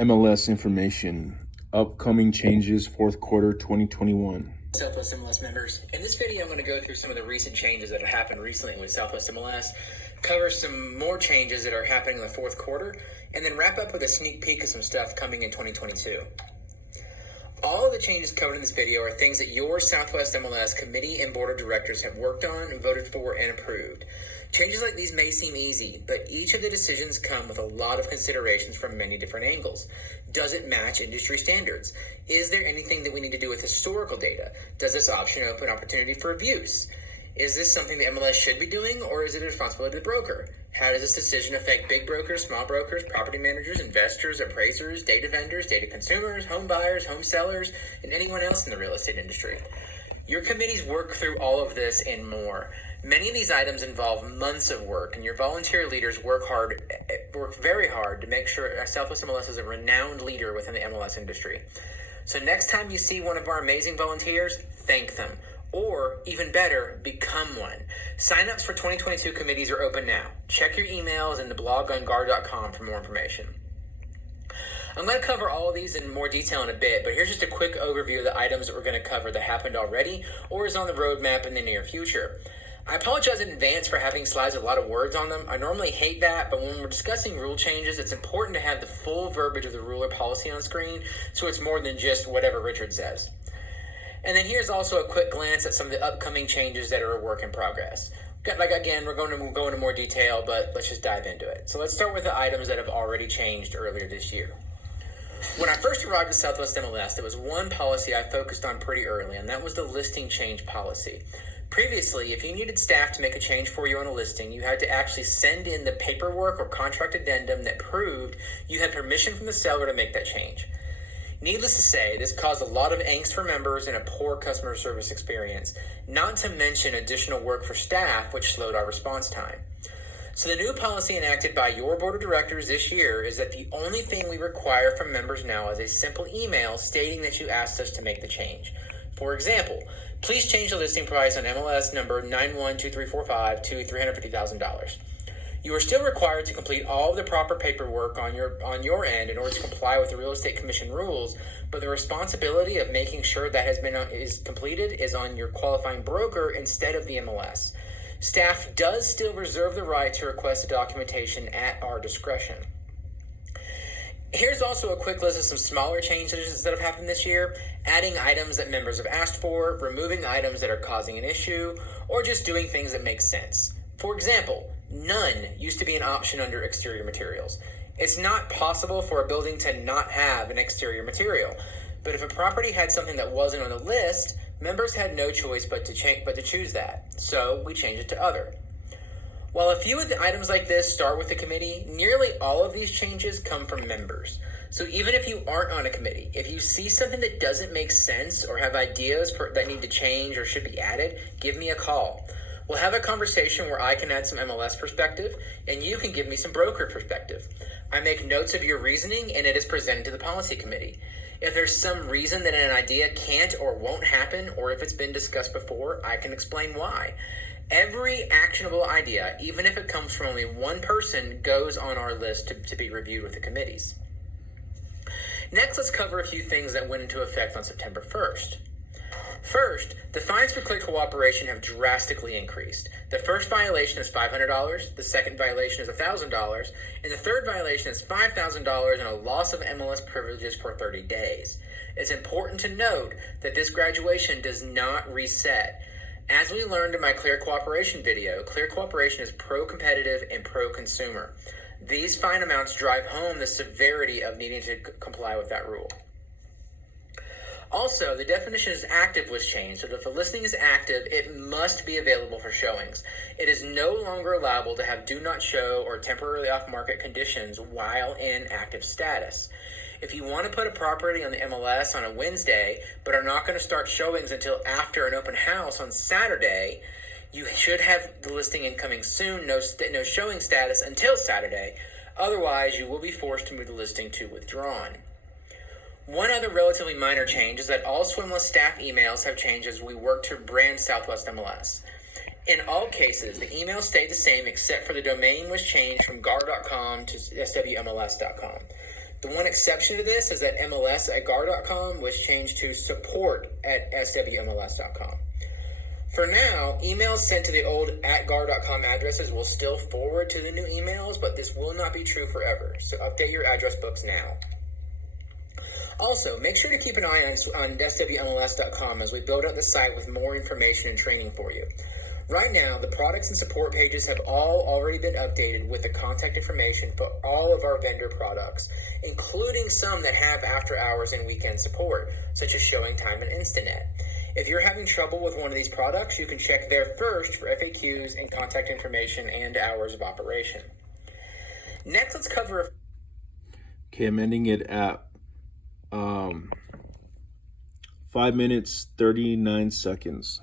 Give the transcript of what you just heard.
MLS information. Upcoming changes, fourth quarter 2021. Southwest MLS members. In this video, I'm going to go through some of the recent changes that have happened recently with Southwest MLS, cover some more changes that are happening in the fourth quarter, and then wrap up with a sneak peek of some stuff coming in 2022. All of the changes covered in this video are things that your Southwest MLS committee and board of directors have worked on, voted for, and approved. Changes like these may seem easy, but each of the decisions come with a lot of considerations from many different angles. Does it match industry standards? Is there anything that we need to do with historical data? Does this option open opportunity for abuse? Is this something the MLS should be doing, or is it a responsibility of the broker? How does this decision affect big brokers, small brokers, property managers, investors, appraisers, data vendors, data consumers, home buyers, home sellers, and anyone else in the real estate industry? Your committees work through all of this and more. Many of these items involve months of work, and your volunteer leaders work very hard to make sure Southwest MLS is a renowned leader within the MLS industry. So next time you see one of our amazing volunteers, thank them. Or, even better, become one. Sign-ups for 2022 committees are open now. Check your emails and the blog on gar.com for more information. I'm going to cover all of these in more detail in a bit, but here's just a quick overview of the items that we're going to cover that happened already or is on the roadmap in the near future. I apologize in advance for having slides with a lot of words on them. I normally hate that, but when we're discussing rule changes, it's important to have the full verbiage of the rule or policy on screen, so it's more than just whatever Richard says. And then here's also a quick glance at some of the upcoming changes that are a work in progress. Again, we're going to go into more detail, but let's just dive into it. So let's start with the items that have already changed earlier this year. When I first arrived at Southwest MLS, there was one policy I focused on pretty early, and that was the listing change policy. Previously, if you needed staff to make a change for you on a listing, you had to actually send in the paperwork or contract addendum that proved you had permission from the seller to make that change. Needless to say, this caused a lot of angst for members and a poor customer service experience, not to mention additional work for staff, which slowed our response time. So the new policy enacted by your board of directors this year is that the only thing we require from members now is a simple email stating that you asked us to make the change. For example, please change the listing price on MLS number 912345 to $350,000. You are still required to complete all of the proper paperwork on your end in order to comply with the Real Estate Commission rules, but the responsibility of making sure that is completed is on your qualifying broker instead of the MLS. Staff does still reserve the right to request the documentation at our discretion. Here's also a quick list of some smaller changes that have happened this year, adding items that members have asked for, removing items that are causing an issue, or just doing things that make sense. For example, none used to be an option under exterior materials. It's not possible for a building to not have an exterior material, but if a property had something that wasn't on the list, members had no choice but to choose that, so we changed it to other. While a few of the items like this start with the committee, nearly all of these changes come from members. So even if you aren't on a committee, if you see something that doesn't make sense or have ideas that need to change or should be added, give me a call. We'll have a conversation where I can add some MLS perspective and you can give me some broker perspective. I make notes of your reasoning and it is presented to the policy committee. If there's some reason that an idea can't or won't happen, or if it's been discussed before, I can explain why. Every actionable idea, even if it comes from only one person, goes on our list to be reviewed with the committees. Next, let's cover a few things that went into effect on September 1st. First, the fines for clear cooperation have drastically increased. The first violation is $500, the second violation is $1,000, and the third violation is $5,000 and a loss of MLS privileges for 30 days. It's important to note that this graduation does not reset. As we learned in my Clear Cooperation video, Clear Cooperation is pro-competitive and pro-consumer. These fine amounts drive home the severity of needing to comply with that rule. Also, the definition of active was changed, so that if a listing is active, it must be available for showings. It is no longer allowable to have do not show or temporarily off-market conditions while in active status. If you want to put a property on the MLS on a Wednesday, but are not going to start showings until after an open house on Saturday, you should have the listing incoming soon, no showing status until Saturday. Otherwise, you will be forced to move the listing to withdrawn. One other relatively minor change is that all SWMLS staff emails have changed as we work to brand Southwest MLS. In all cases, the email stayed the same except for the domain was changed from gar.com to SWMLS.com. The one exception to this is that MLS at gar.com was changed to support at SWMLS.com. For now, emails sent to the old at gar.com addresses will still forward to the new emails, but this will not be true forever. So update your address books now. Also, make sure to keep an eye on SWMLS.com as we build out the site with more information and training for you. Right now, the products and support pages have all already been updated with the contact information for all of our vendor products, including some that have after hours and weekend support, such as Showing Time and Instanet. If you're having trouble with one of these products, you can check there first for FAQs and contact information and hours of operation. Next, let's cover... Okay, I'm ending it at 5 minutes, 39 seconds.